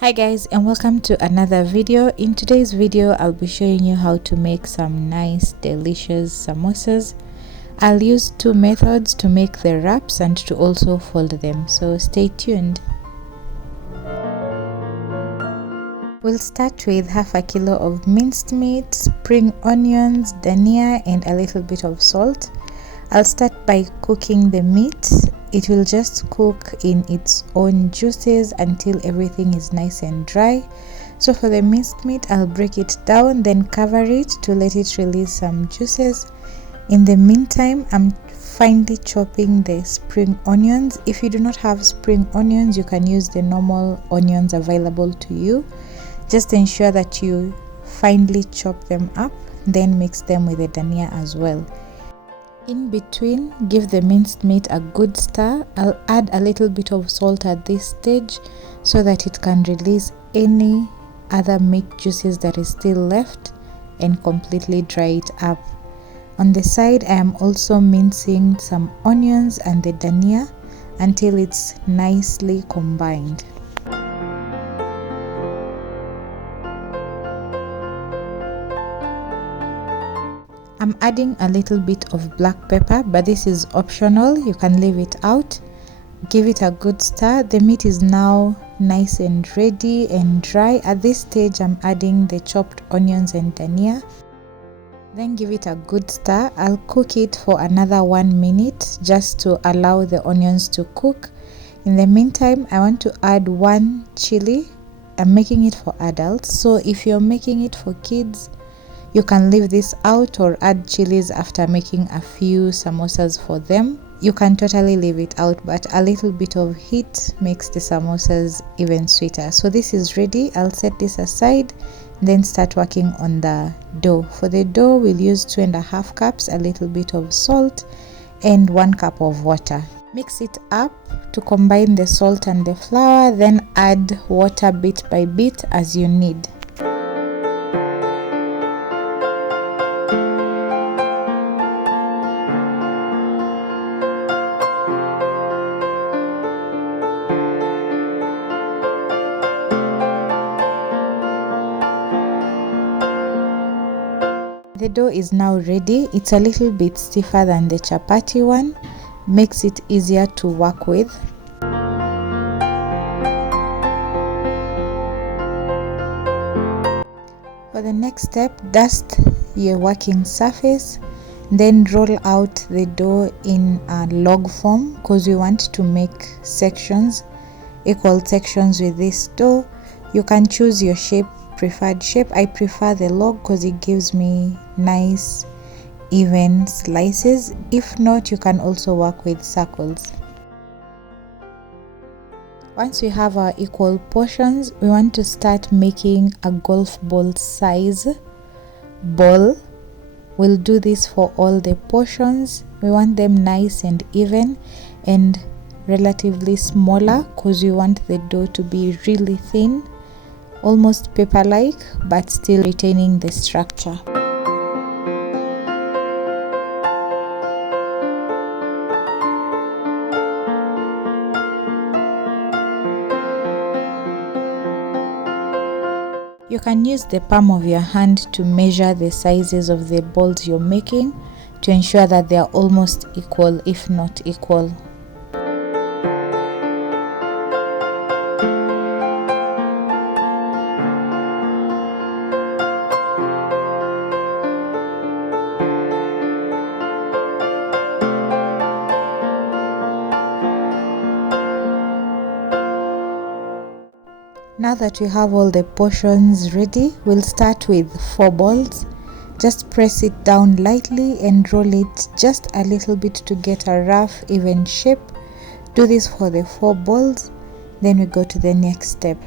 Hi guys, and welcome to another video. In today's video I'll be showing you how to make some nice delicious samosas. I'll use two methods to make the wraps and to also fold them, so stay tuned. We'll start with half a kilo of minced meat, spring onions, dhania and a little bit of salt. I'll start by cooking the meat. It will just cook in its own juices until everything is nice and dry. So for the minced meat, I'll break it down, then cover it to let it release some juices. In the meantime, I'm finely chopping the spring onions. If you do not have spring onions, you can use the normal onions available to you. Just ensure that you finely chop them up, then mix them with the dhania as well. In between, give the minced meat a good stir. I'll add a little bit of salt at this stage so that it can release any other meat juices that is still left and completely dry it up. On the side, I am also mincing some onions and the dhania until it's nicely combined. I'm adding a little bit of black pepper, but this is optional. You can leave it out. Give it a good stir. The meat is now nice and ready and dry. At this stage, I'm adding the chopped onions and dhania. Then give it a good stir. I'll cook it for another 1 minute just to allow the onions to cook. In the meantime, I want to add 1 chili. I'm making it for adults, so if you're making it for kids, you can leave this out or add chilies after making a few samosas for them. You can totally leave it out, but a little bit of heat makes the samosas even sweeter. So this is ready. I'll set this aside, then start working on the dough. For the dough, we'll use 2.5 cups, a little bit of salt and 1 cup of water. Mix it up to combine the salt and the flour, then add water bit by bit as you need. The dough is now ready. It's a little bit stiffer than the chapati one, makes it easier to work with. For the next step, dust your working surface, then roll out the dough in a log form because we want to make sections, equal sections with this dough. You can choose your preferred shape. I prefer the log because it gives me nice even slices. If not, you can also work with circles. Once we have our equal portions, we want to start making a golf ball size ball. We'll do this for all the portions. We want them nice and even and relatively smaller because we want the dough to be really thin, almost paper-like, but still retaining the structure. You can use the palm of your hand to measure the sizes of the balls you're making to ensure that they are almost equal, if not equal. Now that we have all the portions ready, we'll start with 4 balls. Just press it down lightly and roll it just a little bit to get a rough, even shape. Do this for the 4 balls, then we go to the next step.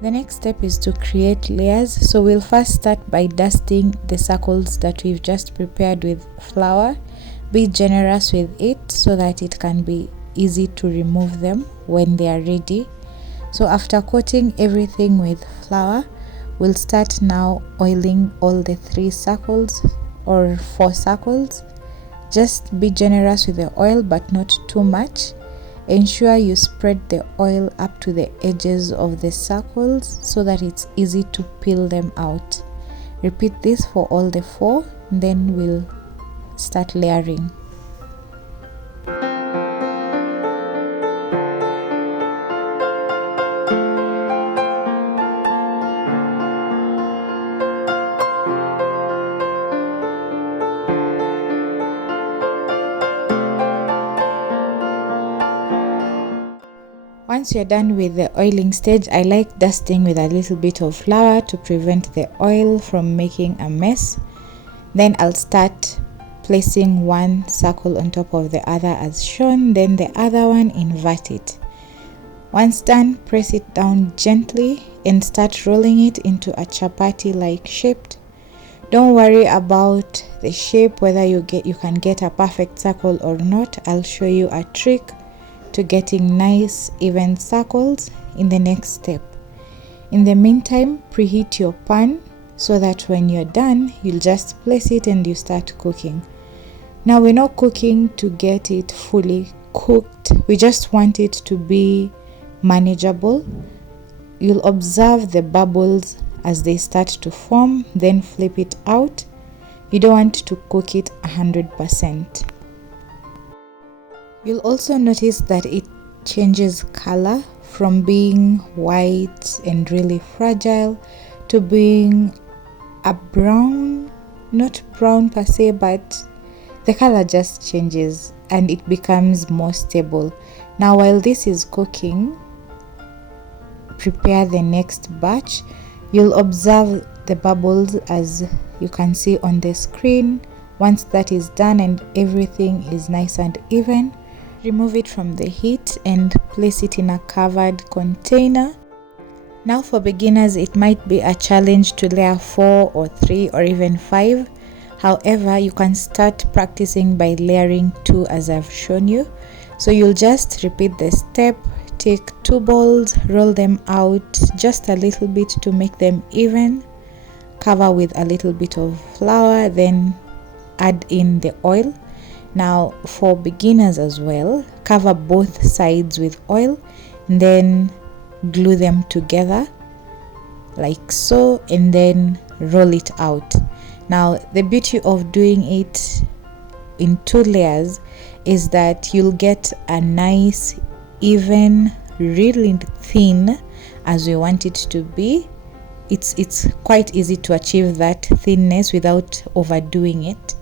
The next step is to create layers. So we'll first start by dusting the circles that we've just prepared with flour. Be generous with it so that it can be easy to remove them when they are ready. So after coating everything with flour, we'll start now oiling all the 3 circles or 4 circles. Just be generous with the oil, but not too much. Ensure you spread the oil up to the edges of the circles so that it's easy to peel them out. Repeat this for all the 4, then we'll start layering. Once you're done with the oiling stage, I like dusting with a little bit of flour to prevent the oil from making a mess. Then I'll start placing one circle on top of the other as shown, then the other one, invert it. Once done, press it down gently and start rolling it into a chapati like shape. Don't worry about the shape, whether you can get a perfect circle or not. I'll show you a trick to getting nice even circles in the next step. In the meantime, preheat your pan so that when you're done, you'll just place it and you start cooking. Now we're not cooking to get it fully cooked, we just want it to be manageable. You'll observe the bubbles as they start to form, then flip it out. You don't want to cook it 100%. You'll also notice that it changes color from being white and really fragile to being a brown, not brown per se, but the color just changes and it becomes more stable. Now while this is cooking, prepare the next batch. You'll observe the bubbles as you can see on the screen. Once that is done and everything is nice and even, remove it from the heat and place it in a covered container. Now for beginners, it might be a challenge to layer 4 or 3 or even 5. However, you can start practicing by layering 2 as I've shown you. So you'll just repeat the step, take 2 balls, roll them out just a little bit to make them even, cover with a little bit of flour, then add in the oil. Now for beginners as well, cover both sides with oil and then glue them together like so and then roll it out. Now the beauty of doing it in 2 layers is that you'll get a nice even, really thin as we want it to be. It's quite easy to achieve that thinness without overdoing it.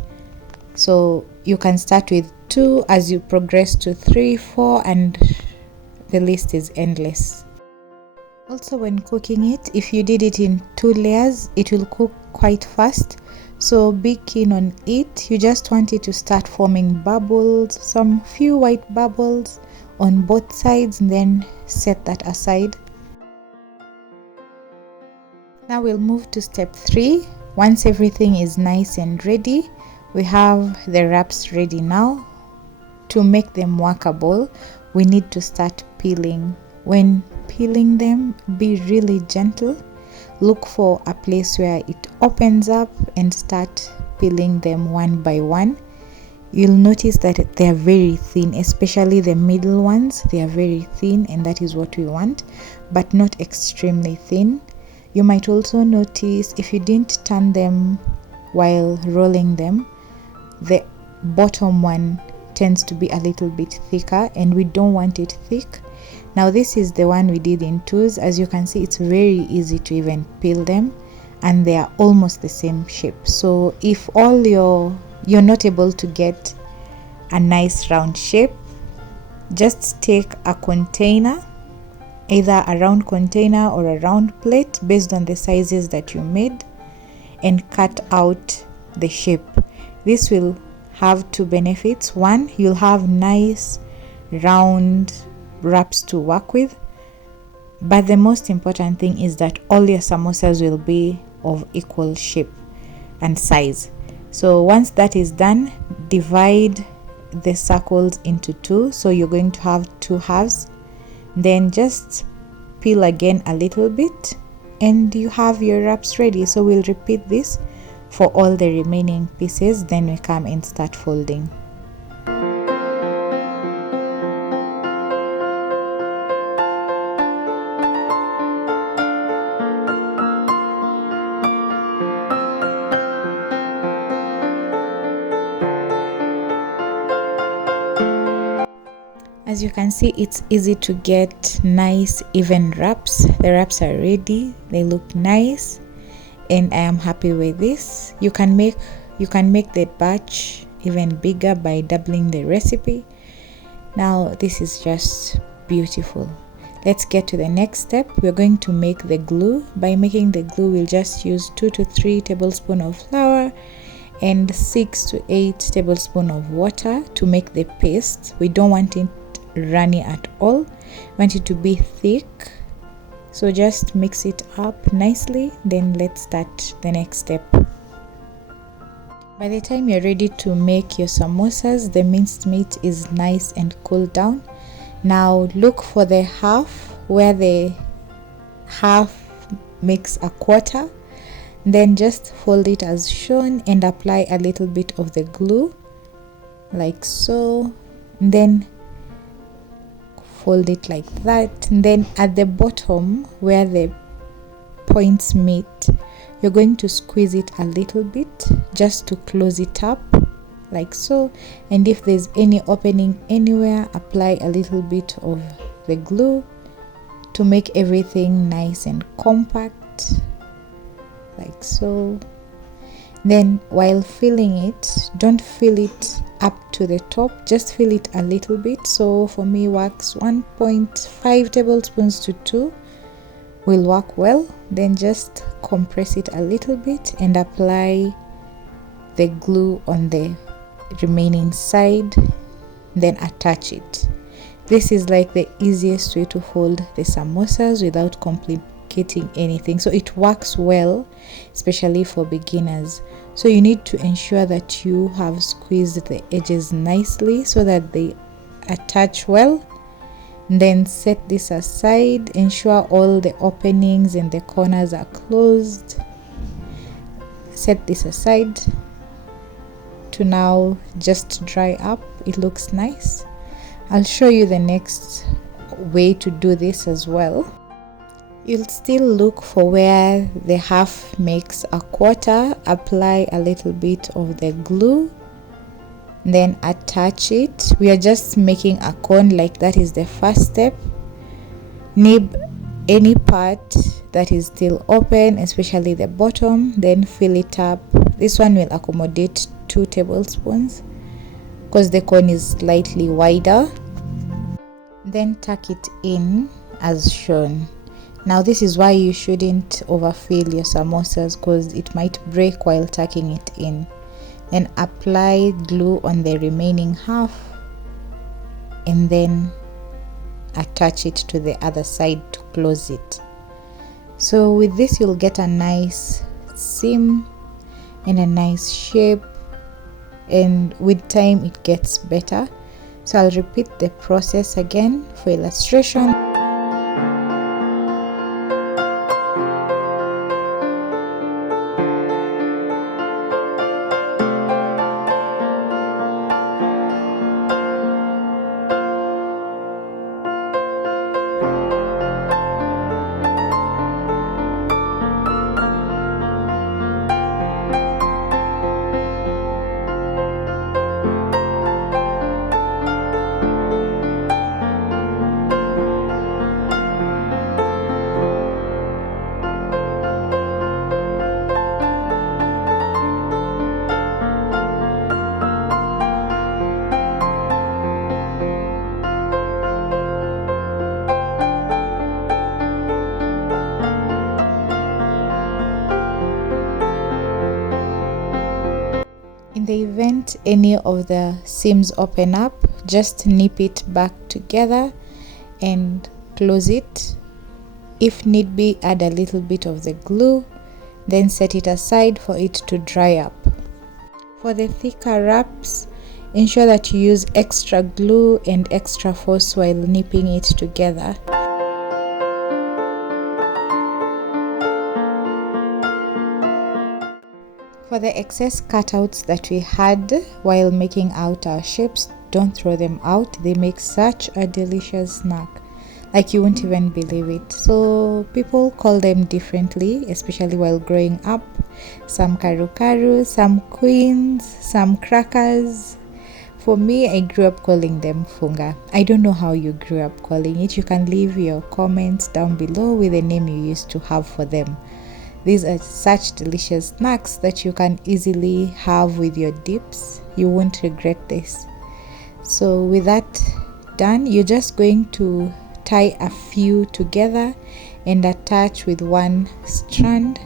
So you can start with 2 as you progress to 3, 4, and the list is endless. Also, when cooking it, if you did it in 2 layers, it will cook quite fast. So be keen on it. You just want it to start forming bubbles, some few white bubbles on both sides, and then set that aside. Now we'll move to step 3. Once everything is nice and ready, we have the wraps ready now. To make them workable, we need to start peeling. When peeling them, be really gentle. Look for a place where it opens up and start peeling them one by one. You'll notice that they are very thin, especially the middle ones. They are very thin and that is what we want, but not extremely thin. You might also notice if you didn't turn them while rolling them, the bottom one tends to be a little bit thicker and we don't want it thick. Now this is the one we did in 2s. As you can see, it's very easy to even peel them and they are almost the same shape. So if you're not able to get a nice round shape, just take a container, either a round container or a round plate based on the sizes that you made, and cut out the shape. This will have 2 benefits. One, you'll have nice round wraps to work with. But the most important thing is that all your samosas will be of equal shape and size. So once that is done, divide the circles into two. So you're going to have two halves. Then just peel again a little bit and you have your wraps ready. So we'll repeat this for all the remaining pieces, then we come and start folding. As you can see, it's easy to get nice even wraps. The wraps are ready, they look nice, and I am happy with this. You can make the batch even bigger by doubling the recipe. Now this is just beautiful. Let's get to the next step. We're going to make the glue. By making the glue, we'll just use 2 to 3 tablespoons of flour and 6 to 8 tablespoons of water to make the paste. We don't want it runny at all. We want it to be thick. So just mix it up nicely. Then let's start the next step. By the time you're ready to make your samosas, the minced meat is nice and cooled down. Now look for the half, where the half makes a quarter. Then just fold it as shown and apply a little bit of the glue like so. Then fold it like that. And then at the bottom where the points meet, you're going to squeeze it a little bit just to close it up like so. And if there's any opening anywhere, apply a little bit of the glue to make everything nice and compact like so. Then while filling it, don't fill it up to the top, just fill it a little bit. So for me works 1.5 tablespoons to 2 will work well. Then just compress it a little bit and apply the glue on the remaining side, then attach it. This is like the easiest way to fold the samosas without complicating anything. So it works well, especially for beginners. So you need to ensure that you have squeezed the edges nicely so that they attach well. Then set this aside. Ensure all the openings and the corners are closed. Set this aside to now just dry up. It looks nice. I'll show you the next way to do this as well. You'll still look for where the half makes a quarter, apply a little bit of the glue, then attach it. We are just making a cone, like that is the first step. Nib any part that is still open, especially the bottom, then fill it up. This one will accommodate 2 tablespoons because the cone is slightly wider. Then tuck it in as shown. Now this is why you shouldn't overfill your samosas, because it might break while tucking it in. Then apply glue on the remaining half and then attach it to the other side to close it. So with this you'll get a nice seam and a nice shape, and with time it gets better. So I'll repeat the process again for illustration. In the event any of the seams open up, just nip it back together and close it If need be, add a little bit of the glue, then set it aside for it to dry up. For the thicker wraps, ensure that you use extra glue and extra force while nipping it together. For the excess cutouts that we had while making out our shapes, don't throw them out. They make such a delicious snack, like you won't even believe it. So people call them differently, especially while growing up. Some karu, some queens, some crackers. For me, I grew up calling them funga. I don't know how you grew up calling it. You can leave your comments down below with the name you used to have for them. These are such delicious snacks that you can easily have with your dips. You won't regret this. So with that done, you're just going to tie a few together and attach with one strand.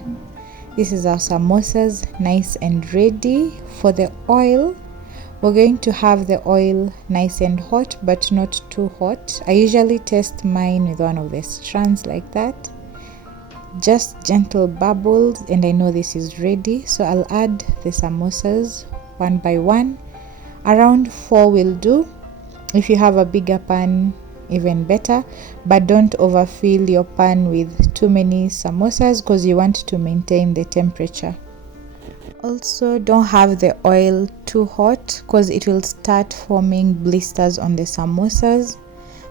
This is our samosas, nice and ready. For the oil, we're going to have the oil nice and hot, but not too hot. I usually test mine with one of the strands like that. Just gentle bubbles, and I know this is ready. So I'll add the samosas one by one. Around 4 will do. If you have a bigger pan, even better, but don't overfill your pan with too many samosas because you want to maintain the temperature. Also, don't have the oil too hot because it will start forming blisters on the samosas.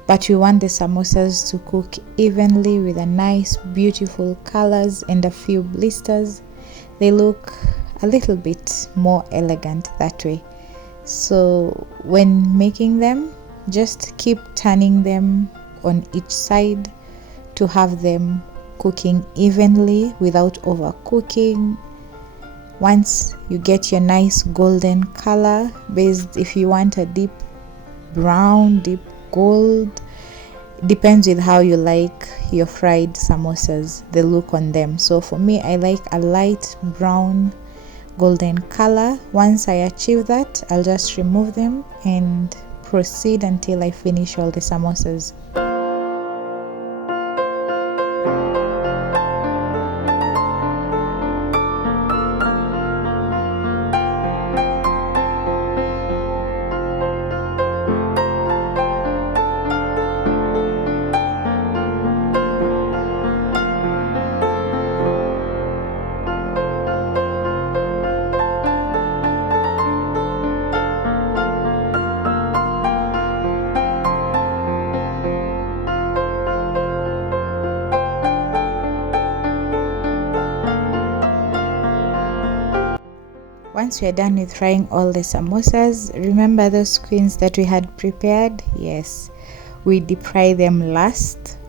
But we want the samosas to cook evenly with a nice beautiful colors and a few blisters. They look a little bit more elegant that way. So when making them, just keep turning them on each side to have them cooking evenly without overcooking. Once you get your nice golden color, based if you want a deep brown, deep gold, depends with how you like your fried samosas, the look on them. So for me, I like a light brown golden color. Once I achieve that, I'll just remove them and proceed until I finish all the samosas. Once we are done with frying all the samosas, remember those queens that we had prepared? Yes, we deep fry them last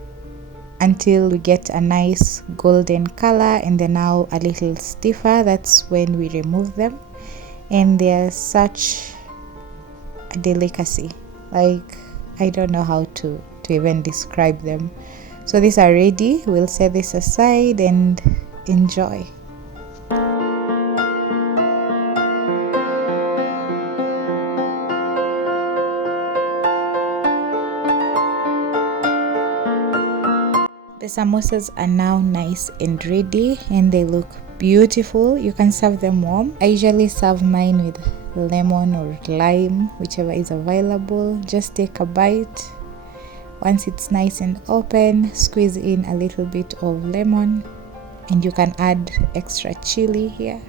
until we get a nice golden color and they're now a little stiffer. That's when we remove them, and they're such a delicacy. Like, I don't know how to even describe them. So these are ready. We'll set this aside and enjoy. The samosas are now nice and ready and they look beautiful. You can serve them warm. I usually serve mine with lemon or lime, whichever is available. Just take a bite. Once it's nice and open, squeeze in a little bit of lemon, and you can add extra chili here.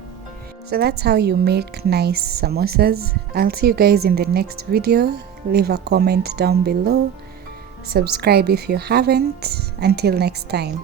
So that's how you make nice samosas. I'll see you guys in the next video. Leave a comment down below. Subscribe if you haven't. Until next time.